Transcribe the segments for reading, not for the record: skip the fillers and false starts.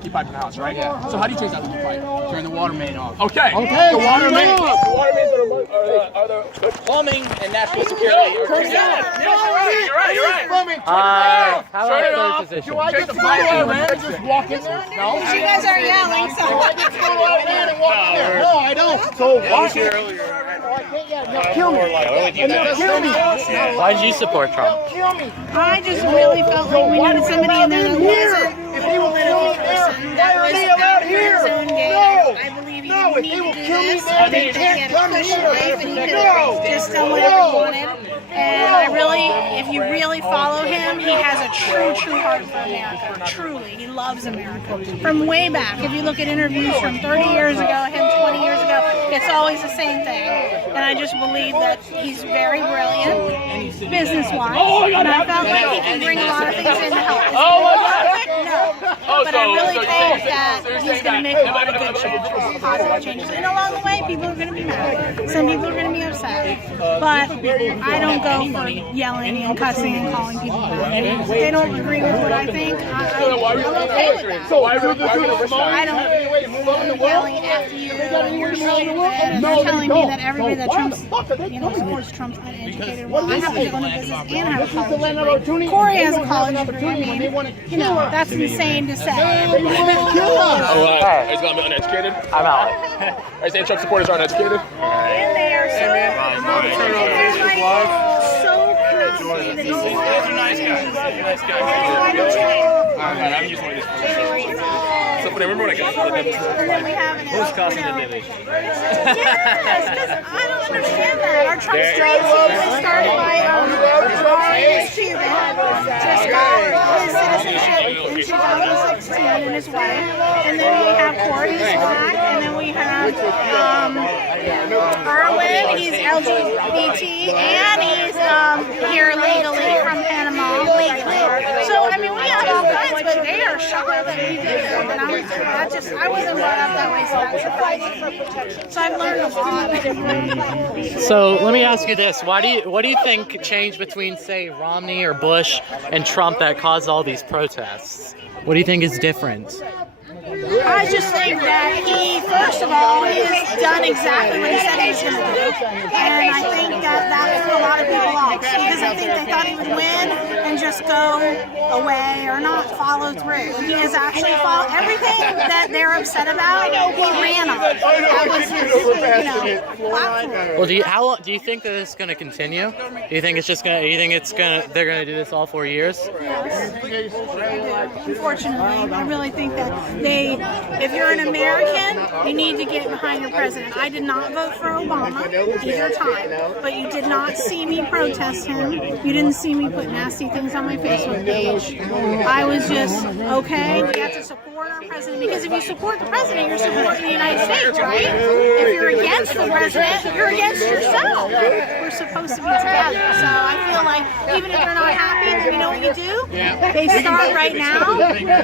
leaky pipe in the house, right? Yeah. So how do you change that leaky pipe? Turn the water main off. Okay. Okay. The water mains are the Plumbing and national security. You're right. Plumbing. How Turn it about off. position? Do I get to go to Iran and just walk in there? No. You guys are yelling, so. Do I get to go to Iran and walk in there? No, I don't. So why? Kill me. Kill me. Why did you support Trump? Kill me. I just really felt like we needed somebody in there that wasn't If he will kill me there, why are they allowed here? No. I believe you No, if need they to will do kill me this. there, I they think can't he had come a cushy here. life and he could No. have just done whatever he wanted. And I really, if you really follow him, he has a true heart for America. Truly, he loves America. From way back, if you look at interviews from 30 years ago, him 20 years ago, it's always the same thing. And I just believe that he's very brilliant, business-wise, and I felt like he can bring a lot of things in to help. No, but I really think that he's going to make a lot of good changes, positive changes. And along the way, people are going to be mad. Some people are going to be upset. But I don't go for yelling and cussing and calling people bad. If they don't agree with what I think, I'm okay with that. I don't yelling after you and you're stupid and they're telling me that everybody that supports Trump's uneducated. Well, I have to own a business and have a college degree. Corey has a college degree. I mean, that's insane to say. Are you going to be uneducated? I'm out. Are you saying Trump supporters are uneducated? And they are so connected. Nice guy. I'm using one of these. So, remember when I got Who's causing the division? Yes, because I don't understand that. Our Trump streets was started by Marius Cuban, just got his citizenship in 2016 in his wife, and then we have Corey, who's black, and then we have Erwin, he's LGBT, and he's here legally from Panama, legally. So I mean, we have all kinds, but they are shy that we do. And I wasn't brought up that way, so that's fighting for protection. So I've learned a lot. So let me ask you this: what do you think changed between, say, Romney or Bush and Trump that caused all these protests? What do you think is different? I just think that he, first of all, has done exactly what he said he was going to do. And I think that threw a lot of people off because I think they thought he would win and just go away or not follow through. He has actually followed everything that they're upset about. He ran on. That was his, platform. Well, do you think that it's going to continue? Do you think it's just going to? They're going to do this all 4 years? Yes, I do. Unfortunately, I really think that if you're an American, you need to get behind your president. I did not vote for Obama either time, but you did not see me protest him. You didn't see me put nasty things on my Facebook page. I was just, okay, we have to support our president, because if you support the president, you're supporting the United States, right? If you're against the president, you're against yourself. We're supposed to be together. So I feel like even if they're not happy, you know what you do? They start right now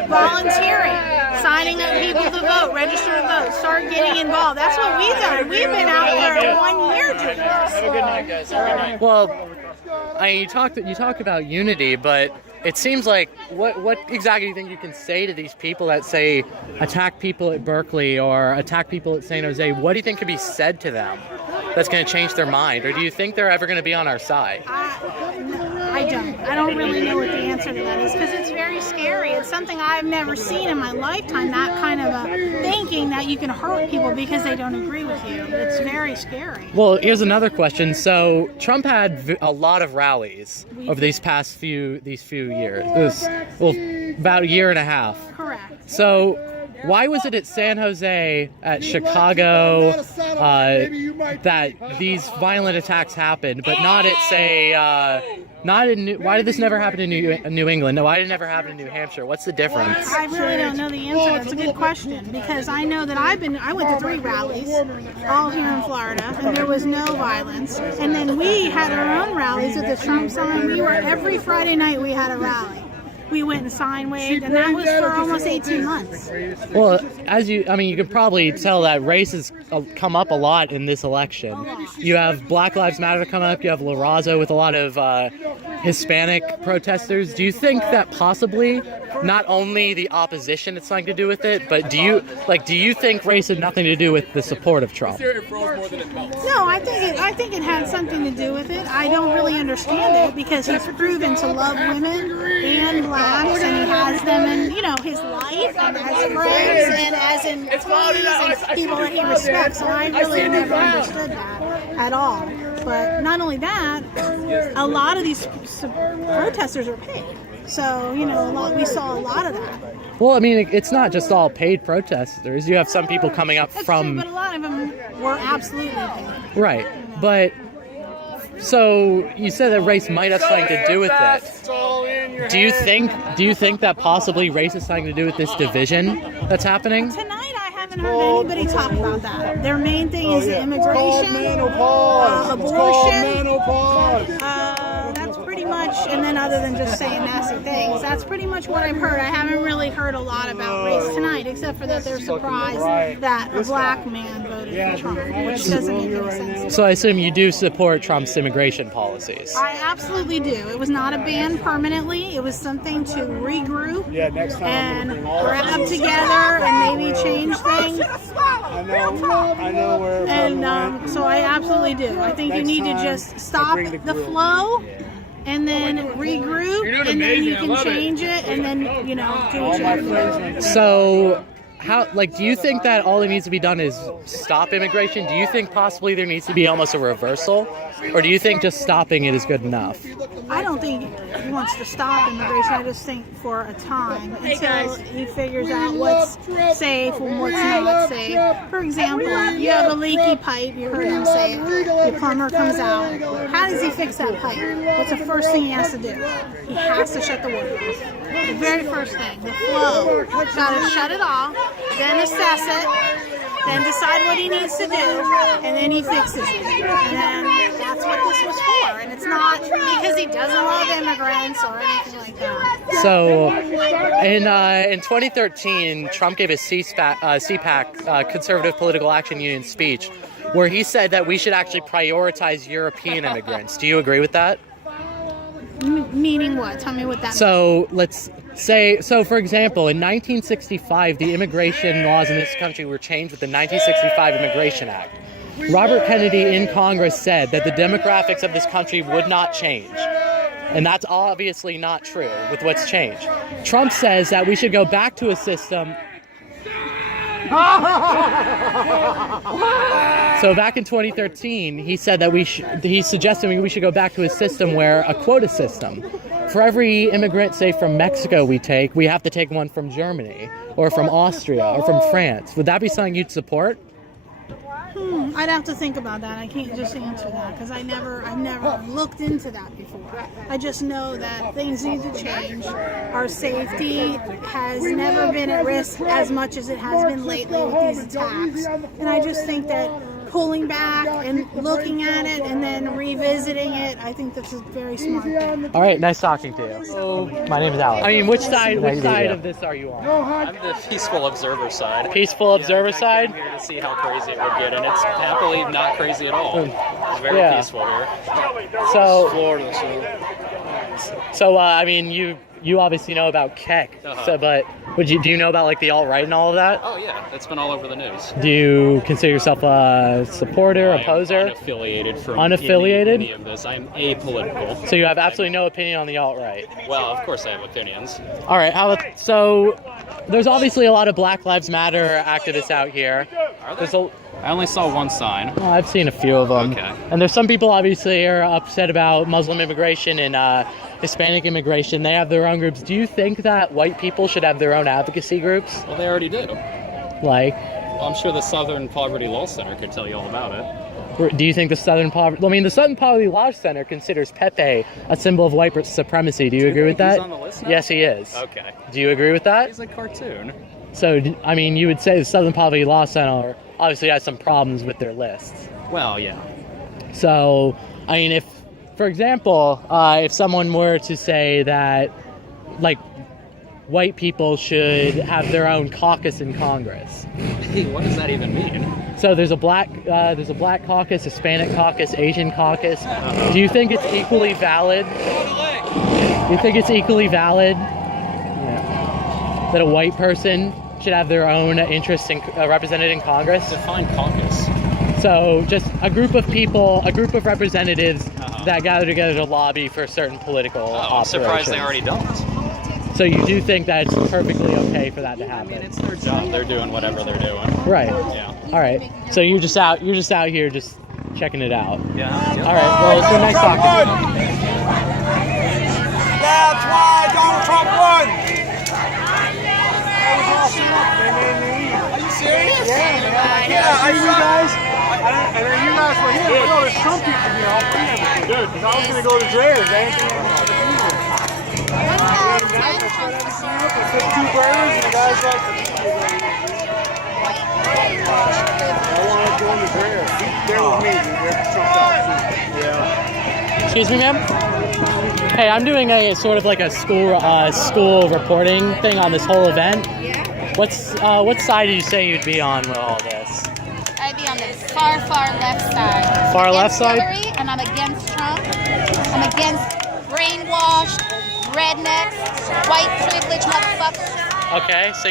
volunteering, signing up people to vote, register to vote, start getting involved. That's what we've done. We've been out for 1 year doing this. Have a good night, guys. Have a good night. Well, you talk about unity, but it seems like what exactly do you think you can say to these people that say attack people at Berkeley or attack people at San Jose? What do you think could be said to them that's going to change their mind, or do you think they're ever going to be on our side? I don't. I don't really know what the answer to that is, because it's very scary. It's something I've never seen in my lifetime, that kind of a thinking that you can hurt people because they don't agree with you. It's very scary. Well, here's another question. So Trump had a lot of rallies over these past few years. About a year and a half. Correct. So why was it at San Jose, at Chicago, that these violent attacks happened, but not at, say, why did this never happen in New England? No, why did it never happen in New Hampshire? What's the difference? I really don't know the answer. That's a good question, because I know that I went to 3 rallies, all here in Florida, and there was no violence. And then we had our own rallies with the Trump sign. Every Friday night we had a rally. We went and sign waved, and that was for almost 18 months. Well, you can probably tell that race has come up a lot in this election. You have Black Lives Matter coming up. You have LaRaza with a lot of Hispanic protesters. Do you think that possibly not only the opposition had something to do with it, but do you think race had nothing to do with the support of Trump? No, I think it had something to do with it. I don't really understand it because he's proven to love women and blacks, and he has them in his life and as friends and as employees and people that he respects. So I really never understood that at all. But not only that, a lot of these protesters are paid. So, we saw a lot of that. Well, I mean, it's not just all paid protesters. You have some people coming up That's from... true, but a lot of them were absolutely paid. Right. But, so, you said that race might have something to do with it. Do you think that possibly race has something to do with this division that's happening? Tonight, I haven't heard anybody talk about that. Their main thing is immigration, abortion. That's pretty much, and then other than just saying nasty things, that's pretty much what I've heard. I haven't really heard a lot about race tonight, except for that they're surprised that a black man voted for Trump, which doesn't make any sense. So I assume you do support Trump's immigration policies. I absolutely do. It was not a ban permanently. It was something to regroup and grab together and maybe change things. I know where. And so I absolutely do. I think you need to just stop the flow and then regroup, and then you can change it, and then do what you have to do. So, do you think that all that needs to be done is stop immigration? Do you think possibly there needs to be almost a reversal? Or do you think just stopping it is good enough? I don't think he wants to stop immigration. I just think for a time until he figures out what's safe and what's not safe. For example, you have a leaky pipe. You heard him say it. The plumber comes out. How does he fix that pipe? What's the first thing he has to do? He has to shut the water off. The very first thing, the flow. Got to shut it off, then assess it, then decide what he needs to do, and then he fixes it. And that's what this was for. And it's not because he doesn't love immigrants or anything like that. So, in 2013, Trump gave a CPAC, Conservative Political Action Union speech, where he said that we should actually prioritize European immigrants. Do you agree with that? Meaning what? Tell me what that means. So let's say, for example, in 1965, the immigration laws in this country were changed with the 1965 Immigration Act. Robert Kennedy in Congress said that the demographics of this country would not change. And that's obviously not true with what's changed. Trump says that we should go back to a system. So back in 2013, he said that he suggested we should go back to a system where a quota system. For every immigrant, say from Mexico we have to take one from Germany or from Austria or from France. Would that be something you'd support? I'd have to think about that. I can't just answer that because I've never looked into that before. I just know that things need to change. Our safety has never been at risk as much as it has been lately with these attacks. And I just think that pulling back and looking at it and then revisiting it, I think that's a very smart thing. All right, nice talking to you. So, my name is Alex. I mean, which side of this are you on? I'm the peaceful observer side. Peaceful observer side? I'm here to see how crazy it would get, and it's happily not crazy at all. It's very peaceful here. So, Florida, so I mean, you obviously know about Keck, but do you know about like the alt-right and all of that? Oh yeah, it's been all over the news. Do you consider yourself a supporter, opposer? Unaffiliated from Unaffiliated? any of this. I'm apolitical. So you have absolutely no opinion on the alt-right? Well, of course I have opinions. All right, so there's obviously a lot of Black Lives Matter activists out here. Are there? I only saw one sign. Oh, I've seen a few of them. Okay. And there's some people obviously are upset about Muslim immigration and Hispanic immigration. They have their own groups. Do you think that white people should have their own advocacy groups? Well, they already do. Like? Well, I'm sure the Southern Poverty Law Center could tell you all about it. Do you think the Southern Poverty Law Center considers Pepe a symbol of white supremacy. Do you agree with that? He's on the list now? Yes, he is. Okay. Do you agree with that? He's a cartoon. So, I mean, you would say the Southern Poverty Law Center obviously has some problems with their lists. Well, yeah. So, I mean, if, for example, if someone were to say that, like, white people should have their own caucus in Congress. What does that even mean? So there's a black caucus, Hispanic caucus, Asian caucus. Do you think it's equally valid You think it's equally valid that a white person should have their own interests represented in Congress? Define caucus. So just a group of people, a group of representatives that gather together to lobby for certain political I'm operations. surprised they already don't. So you do think that it's perfectly okay for that to I happen? mean, it's their job. They're doing whatever they're doing. Right. Yeah. All right. So you're just out here just checking it out. Yeah. All right. Well, it's been nice talking to you. That's why Donald Trump won. Are you serious? Yeah. Are you guys? And then you guys were here. But no, there's Trump people here. I'll free everything. Good, because I was going to go to jail. They ain't going to took 2 burgers and the guy's like, I want to go into jail. They're with me. They're Trumped out. Yeah. Excuse me, ma'am. Hey, I'm doing a sort of like a school reporting thing on this whole event. What side did you say you'd be on with all this? I'd be on the far left side. Far left Against side? Hillary, and I'm against Trump. I'm against brainwashed, rednecks, white privilege motherfuckers. Okay, so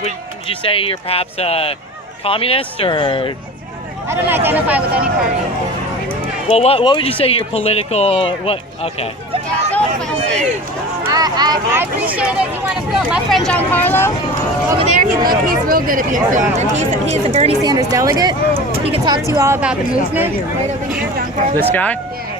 would you say you're perhaps a communist or? I don't identify with any party. Well, what would you say your political Okay. Yeah, don't film me. I appreciate it. You want to film? My friend John Carlo over there, he's real good at being filmed. And he's a Bernie Sanders delegate. He can talk to you all about the movement. Right over here, John Carlo. This guy? Yeah.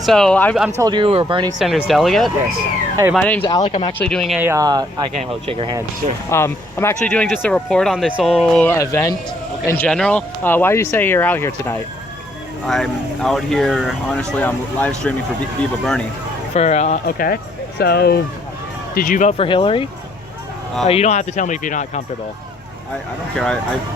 So I'm told you were a Bernie Sanders delegate? Yes. Hey, my name's Alec. I'm actually doing I can't really shake your hand. Sure. I'm actually doing just a report on this whole event in general. Why do you say you're out here tonight? I'm out here, honestly, I'm live streaming for Viva Bernie. Okay. So, did you vote for Hillary? You don't have to tell me if you're not comfortable. I don't care.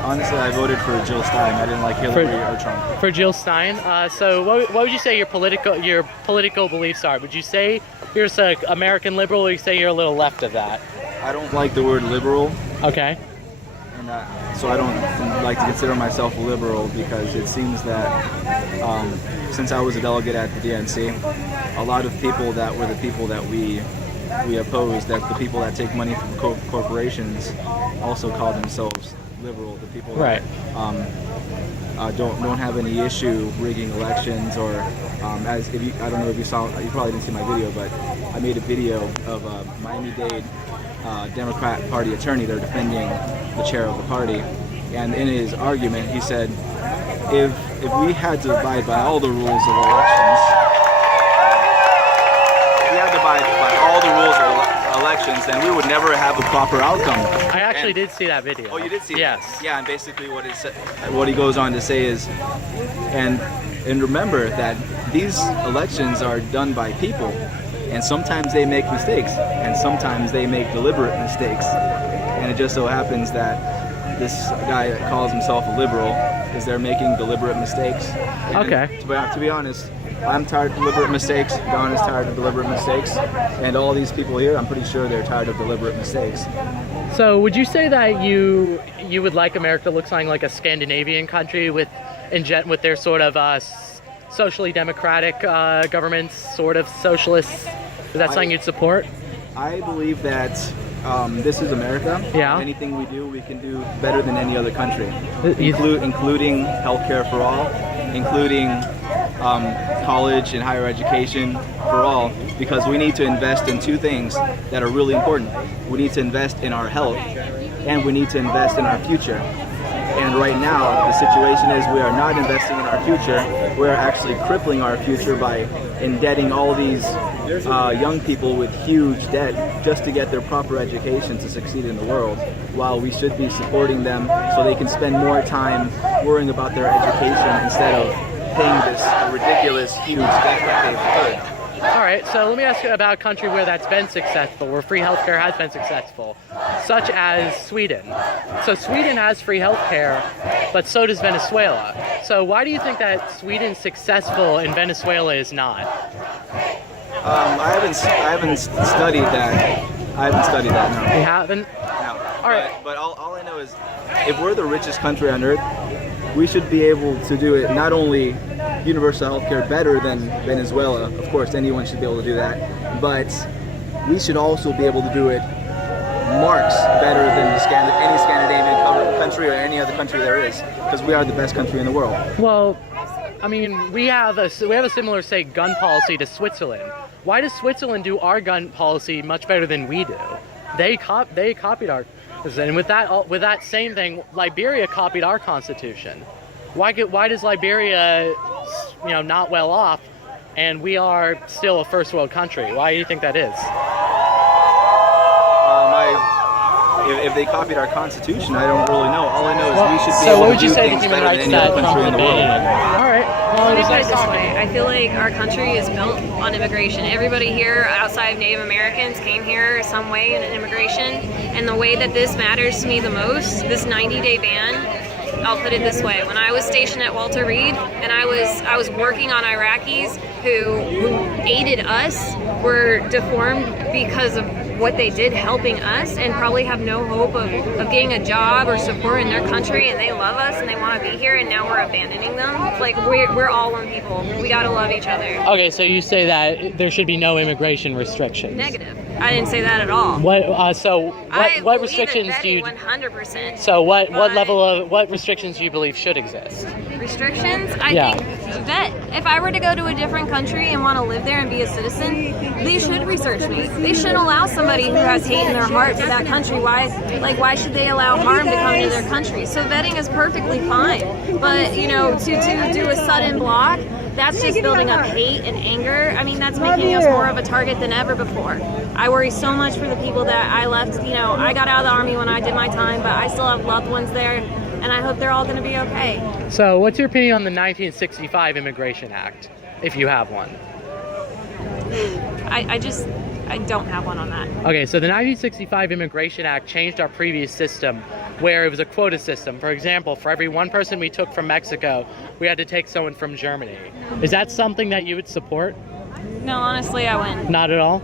Honestly, I voted for Jill Stein. I didn't like Hillary or Trump. For Jill Stein. So what would you say your political beliefs are? Would you say you're just an American liberal, or would you say you're a little left of that? I don't like the word liberal. Okay. And so I don't like to consider myself a liberal because it seems that since I was a delegate at the DNC, a lot of people that were the people that we opposed, that the people that take money from corporations also call themselves liberal. The people that don't have any issue rigging elections, or I don't know if you saw, you probably didn't see my video, but I made a video of Miami-Dade Democrat Party attorney. They're defending the chair of the party, and in his argument he said, if we had to abide by all the rules of elections, then we would never have a proper outcome. I actually did see that video. Oh, you did see it? Yes. Yeah, and basically what he goes on to say is, and remember that these elections are done by people, and sometimes they make mistakes, and sometimes they make deliberate mistakes, and it just so happens that this guy that calls himself a liberal is there making deliberate mistakes. And okay. To be honest, I'm tired of deliberate mistakes. Don is tired of deliberate mistakes, and all these people here, I'm pretty sure they're tired of deliberate mistakes. So, would you say that you would like America to look something like a Scandinavian country with their sort of socially democratic governments, sort of socialists? Is that something you'd support? I believe that this is America. Yeah. Anything we do, we can do better than any other country, including healthcare for all, including college and higher education for all, because we need to invest in 2 things that are really important. We need to invest in our health, and we need to invest in our future. And right now, the situation is we are not investing in our future. We are actually crippling our future by indebting all these young people with huge debt just to get their proper education to succeed in the world, while we should be supporting them so they can spend more time worrying about their education instead of paying this ridiculous, huge debt that they've incurred. All right, so let me ask you about a country where that's been successful, where free healthcare has been successful, such as Sweden. So Sweden has free healthcare, but so does Venezuela. So why do you think that Sweden's successful and Venezuela is not? I haven't studied that. I haven't studied that, no. You haven't? No. All right. But all I know is, if we're the richest country on earth, we should be able to do it not only universal health care better than Venezuela, of course anyone should be able to do that, but we should also be able to do it marks better than any Scandinavian country or any other country there is, because we are the best country in the world. Well, I mean, we have a similar, say, gun policy to Switzerland. Why does Switzerland do our gun policy much better than we do? They copied our, and with that same thing, Liberia copied our constitution. Why does Liberia, not well off, and we are still a first world country? Why do you think that is? If they copied our constitution, I don't really know. All I know is we should be so able what would to you do say things the human better rights than any that other country in the world. All right. Well, Let me put it this way. I feel like our country is built on immigration. Everybody here outside of Native Americans came here some way in immigration. And the way that this matters to me the most, this 90-day ban, I'll put it this way. When I was stationed at Walter Reed and I was working on Iraqis who aided us, were deformed because of what they did helping us and probably have no hope of getting a job or support in their country, and they love us and they want to be here, and now we're abandoning them. Like, we're all one people. We gotta love each other. Okay, so you say that there should be no immigration restrictions. Negative. I didn't say that at all. What restrictions do you 100%. So what restrictions do you believe should exist? Restrictions? I think that if I were to go to a different country and want to live there and be a citizen, they should research me. They shouldn't allow somebody who has hate in their heart for that country. Why should they allow harm to come into their country? So vetting is perfectly fine. But, to do a sudden block, that's just building up hate and anger. I mean, that's making us more of a target than ever before. I worry so much for the people that I left. I got out of the Army when I did my time, but I still have loved ones there, and I hope they're all going to be okay. So what's your opinion on the 1965 Immigration Act, if you have one? I don't have one on that. Okay, so the 1965 Immigration Act changed our previous system where it was a quota system. For example, for every one person we took from Mexico, we had to take someone from Germany. Is that something that you would support? No, honestly, I wouldn't. Not at all?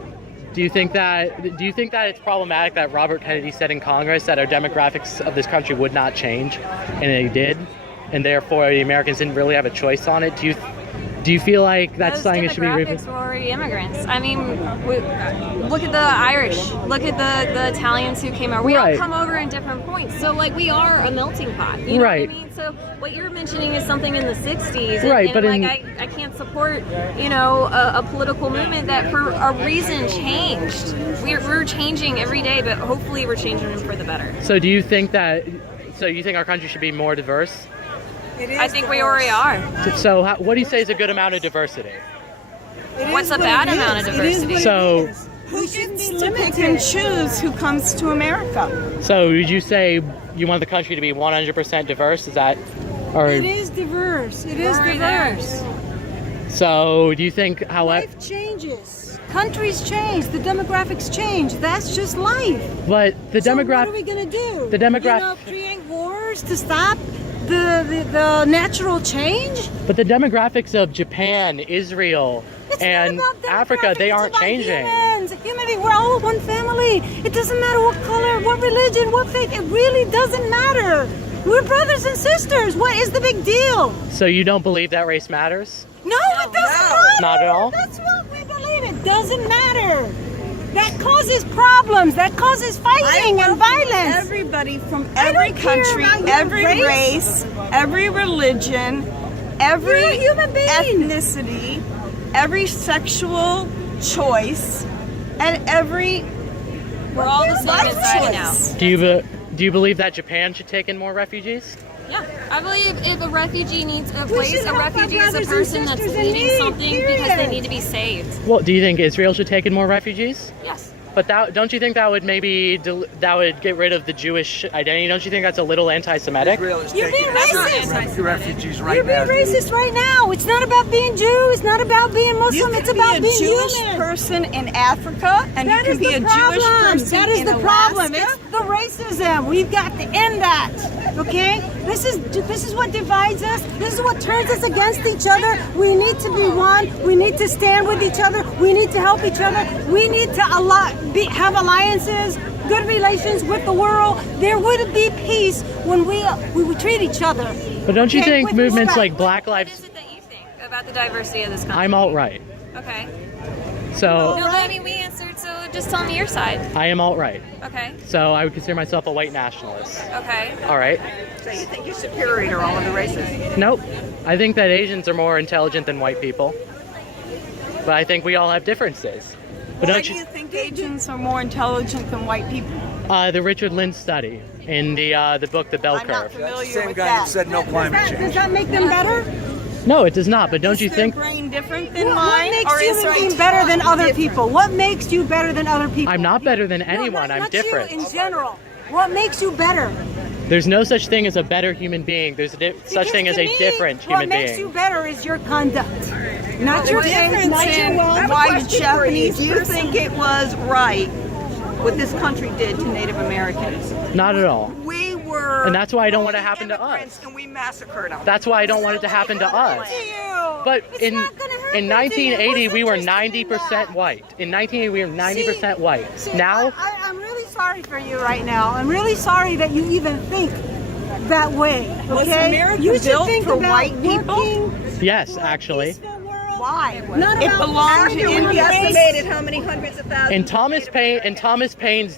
Do you think that it's problematic that Robert Kennedy said in Congress that our demographics of this country would not change, and they did, and therefore the Americans didn't really have a choice on it? Do you feel like that's something that should be revisited? Were already immigrants. I mean, look at the Irish. Look at the Italians who came over. We all come over in different points. So, we are a melting pot. You know what I mean? So, what you're mentioning is something in the 60s. I can't support, a political movement that for a reason changed. We're changing every day, but hopefully we're changing for the better. So, do you think our country should be more diverse? I think we already are. So what do you say is a good amount of diversity? What's a bad amount of diversity? So who gets to pick and choose who comes to America? So would you say you want the country to be 100% diverse? Is that, or it is diverse. It is diverse. So do you think life changes? Countries change. The demographics change. That's just life. But the demographic. What are we gonna do? The demographic. Create wars to stop the natural change? But the demographics of Japan, Israel, and Africa, they aren't changing. Humanity, we're all one family. It doesn't matter what color, what religion, what faith. It really doesn't matter. We're brothers and sisters. What is the big deal? So you don't believe that race matters? No, it doesn't matter. Not at all? That's what we believe. It doesn't matter. That causes problems. That causes fighting and violence. Everybody from every country, every race, every religion, every ethnicity, every sexual choice, and every we're all the same inside and out. Do you believe that Japan should take in more refugees? Yeah, I believe if a refugee needs a place, a refugee is a person that's needing something because they need to be saved. Well, do you think Israel should take in more refugees? Yes. But don't you think that would get rid of the Jewish identity? Don't you think that's a little anti-Semitic? You're being racist. Refugees right You're being racist right now. It's not about being Jew. It's not about being Muslim. It's about being Jewish human. Person in Africa, and you can be a Jewish person. That is the problem. Alaska. It's the racism. We've got to end that. Okay? This is what divides us. This is what turns us against each other. We need to be one. We need to stand with each other. We need to help each other. We need to have alliances good relations with the world, there would be peace when we would treat each other. But don't you Okay, think with movements respect. like Black What Lives... is it that you think about the diversity of this country? I'm alt-right. Okay. So No, I mean, we answered, so just tell me your side. I am alt-right. Okay. So I would consider myself a white nationalist. Okay. All right. So you think you're superior to all of the races? Nope. I think that Asians are more intelligent than white people. But I think we all have differences. But Why don't do you... you think Asians are more intelligent than white people? The Richard Lynch study in the book The Bell I'm not Curve. familiar with that. Does that make them better? No, it does not. But don't you Is think... their brain different than What mine? makes or is human their being better than other different? people? What makes you better than other people? I'm not better than No, anyone. I'm not different. You in general. What makes you better? There's no such thing as a better human being. There's such thing as To a me, different human What makes you being. better is your conduct. Not your faith, difference not your in wealth. white Japanese. Do you think it was right what this country did to Native Americans? Not at all. We were. And that's why I don't want it to only happen to immigrants us. And we massacred them. That's why I don't want it to happen to us. But in 1980 we were 90% white. In 1980 we were 90% white. Now I'm really sorry for you right now. I'm really sorry that you even think that way. Okay? Was America you should built think for about white people? working yes, actually. peaceful world. Why? Not It about belonged to arguing with Indians. race. how many hundreds of thousands. In Thomas Paine's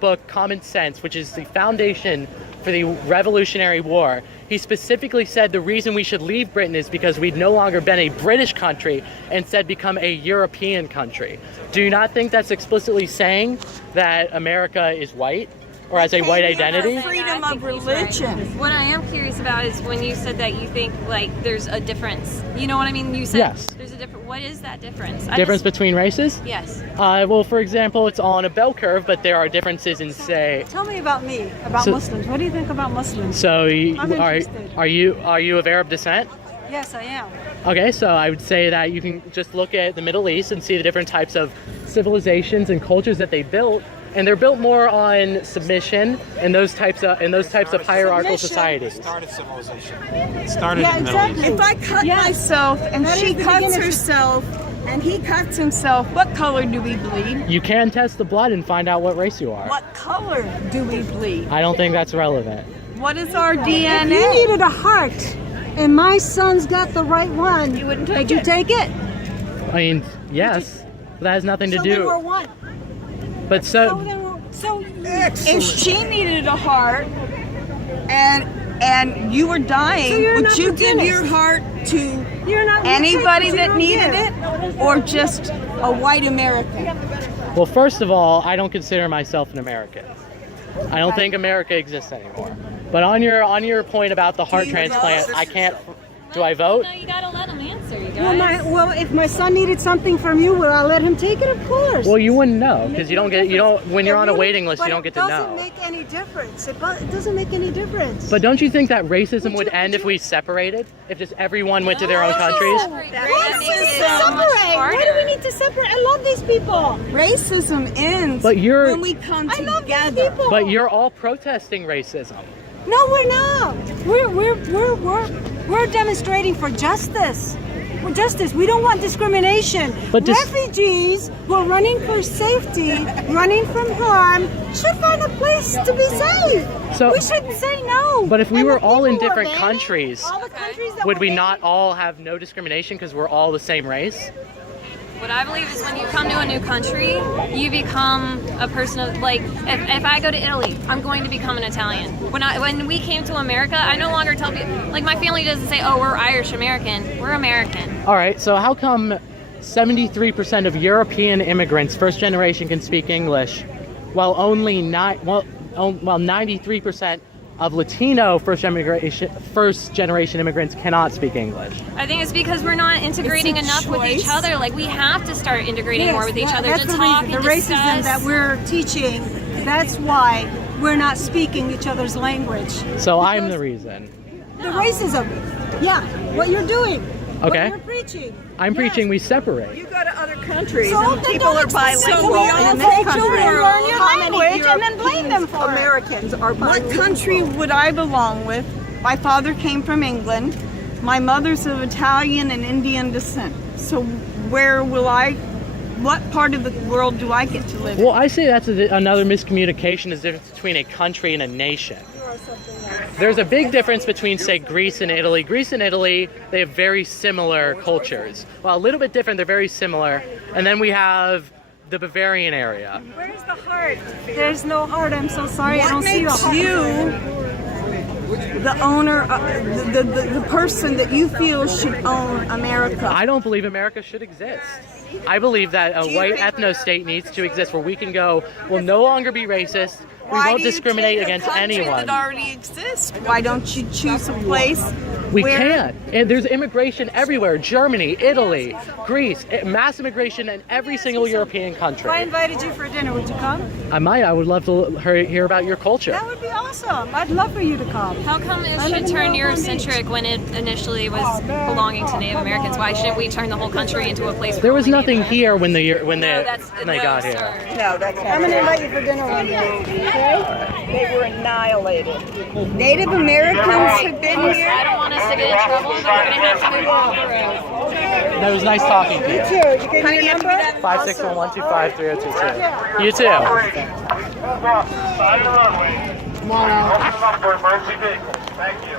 book Common Sense, which is the foundation for the Revolutionary War, he specifically said the reason we should leave Britain is because we'd no longer been a British country, instead become a European country. Do you not think that's explicitly saying that America is white? Or has a white identity? Freedom of religion. What I am curious about is when you said that you think like there's a difference. You know what I mean? You said Yes. there's a difference. What is that difference? Difference between races? Yes. Well, for example, it's on a bell curve, but there are differences in, say... Tell me about me, about So- Muslims. What do you think about Muslims? So, I'm interested. are you of Arab descent? Yes, I am. Okay, so I would say that you can just look at the Middle East and see the different types of civilizations and cultures that they built, and they're built more on submission and those types of hierarchical societies. Started civilization. It started Yeah, in the Middle exactly. East. If I cut Yes. myself and That she is the cuts beginning. herself and he cuts himself, what color do we bleed? You can test the blood and find out what race you are. What color do we bleed? I don't think that's relevant. What is our If DNA? you needed a heart, and my son's got the right one, would you take it? I mean, yes, but that has nothing to So then we're do. one. But So then so If she needed a heart and you were dying, So you're would not you give eugenics. your heart to you're not anybody you take that what you needed don't it or just a white American? Well, first of all, I don't consider myself an American. I don't think America exists anymore. But on your point about the heart you transplant, vote? I can't. Do I vote? No, you gotta let them answer, you Well, guys. well, if my son needed something from you, will I let him take it? Of course. Well, you wouldn't know because when you're on a waiting list, But you don't get to It know. doesn't make any difference. It doesn't make any difference. But don't you think that racism would end if we separated? If just everyone went to their own countries? That makes it so so much Separate. Why do we harder. need to separate? I love these people. Racism ends But you're- when we come I love these together. people. But you're all protesting racism. No, we're not. We're demonstrating for justice. For justice. We don't want discrimination. But refugees who are running for safety, running from harm, should find a place to be safe. So- we shouldn't say no. But if we And were the all in people who are different banning, countries, all the countries that would were we banning- not all have no discrimination because we're all the same race? What I believe is when you come to a new country, you become a person of, like, if I go to Italy, I'm going to become an Italian. When we came to America, I no longer tell people, like, my family doesn't say, oh, we're Irish American. We're American. All right, so how come 73% of European immigrants, first generation, can speak English, while only 93% of Latino first generation immigrants cannot speak English? I think it's because we're not integrating It's a enough with each choice. other. Like, we have to start integrating more with each other That's to the talk reason. and The racism discuss. that we're teaching, that's why we're not speaking each other's language. So I'm the reason. The racism. Yeah, what you're doing. Okay. What you're preaching. I'm preaching we separate. You go to other countries So and then people don't are expect bilingual. them to And in take this country, children, learn your how many language, and then blame them for it. Americans are bilingual. What country would I belong with? My father came from England. My mother's of Italian and Indian descent. So where will I what part of the world do I get to live in? Well, I say that's another miscommunication is the difference between a country and a nation. There's a big difference between, say, Greece and Italy. Greece and Italy, they have very similar cultures. Well, a little bit different, they're very similar. And then we have the Bavarian area. Where's the heart? There's no heart. I'm so sorry. I don't see the What heart. makes you the owner, the person that you feel should own America? I don't believe America should exist. I believe that a white ethno-state needs to exist where we can go, we'll no longer be racist, we won't discriminate against anyone. That already exists. Why don't you choose a place? We can't. And there's immigration everywhere. Germany, Italy, Greece, mass immigration in every single European country. If I invited you for dinner, would you come? I might. I would love to hear about your culture. That would be awesome. I'd love for you to come. How come it should turn Eurocentric when it initially was belonging to Native Americans? Why shouldn't we turn the whole country into a place where There was only nothing Native here when they No, got sir. here. No, that's not I'm going to invite you for dinner one day. They were annihilated. Native Americans have been here. I don't want us to get in trouble, but we're going to have to move off the road. That was nice talking to you. You gave me your number? 561-125-3022. You too. Side of the runway. Come on out. For emergency vehicle. Thank you.